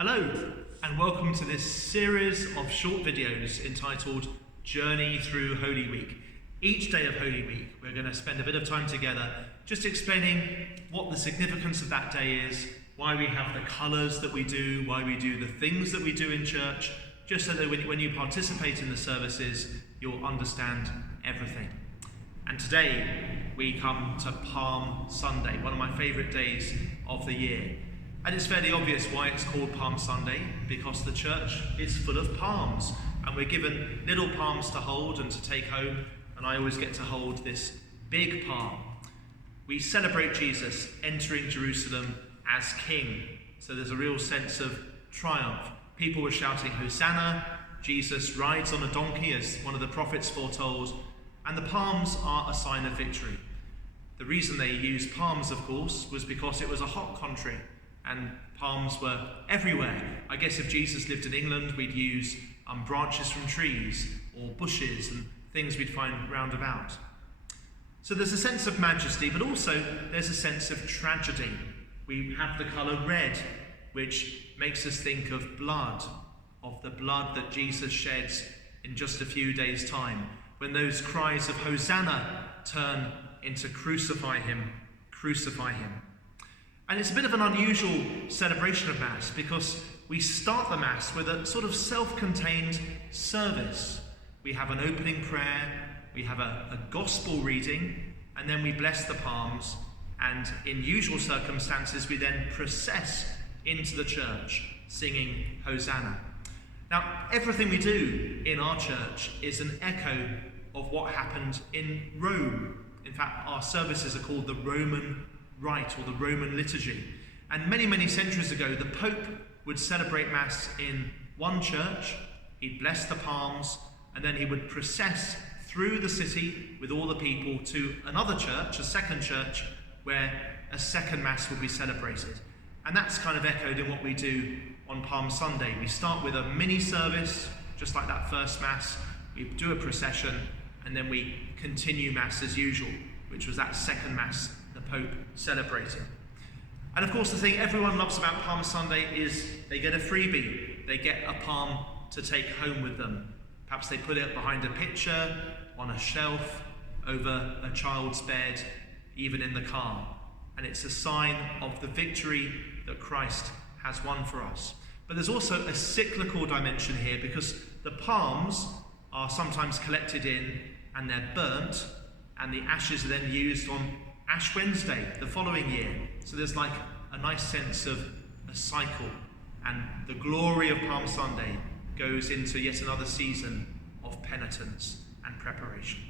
Hello, and welcome to this series of short videos entitled Journey Through Holy Week. Each day of Holy Week, we're going to spend a bit of time together just explaining what the significance of that day is, why we have the colours that we do, why we do the things that we do in church, just so that when you participate in the services, you'll understand everything. And today, we come to Palm Sunday, one of my favourite days of the year. And it's fairly obvious why it's called Palm Sunday, because the church is full of palms, and we're given little palms to hold and to take home, and I always get to hold this big palm. We celebrate Jesus entering Jerusalem as King, so there's a real sense of triumph. People were shouting, Hosanna, Jesus rides on a donkey, as one of the prophets foretold, and the palms are a sign of victory. The reason they used palms, of course, was because it was a hot country, and palms were everywhere. I guess if Jesus lived in England, we'd use branches from trees or bushes and things we'd find round about. So there's a sense of majesty, but also there's a sense of tragedy. We have the colour red, which makes us think of blood, of the blood that Jesus sheds in just a few days' time, when those cries of Hosanna turn into crucify him, crucify him. And it's a bit of an unusual celebration of Mass, because we start the Mass with a sort of self-contained service. We have an opening prayer, we have a gospel reading, and then we bless the palms, and in usual circumstances we then process into the church singing Hosanna. Now, everything we do in our church is an echo of what happened in Rome. In fact, our services are called the Roman Rite, or the Roman liturgy. And many, many centuries ago, the Pope would celebrate Mass in one church, he'd bless the palms, and then he would process through the city with all the people to another church, a second church, where a second Mass would be celebrated. And that's kind of echoed in what we do on Palm Sunday. We start with a mini service, just like that first Mass, we do a procession, and then we continue Mass as usual, which was that second Mass the Pope celebrating. And of course, the thing everyone loves about Palm Sunday is they get a freebie. They get a palm to take home with them. Perhaps they put it behind a picture, on a shelf, over a child's bed, even in the car. And it's a sign of the victory that Christ has won for us. But there's also a cyclical dimension here, because the palms are sometimes collected in and they're burnt, and the ashes are then used on Ash Wednesday the following year. So there's like a nice sense of a cycle, and the glory of Palm Sunday goes into yet another season of penitence and preparation.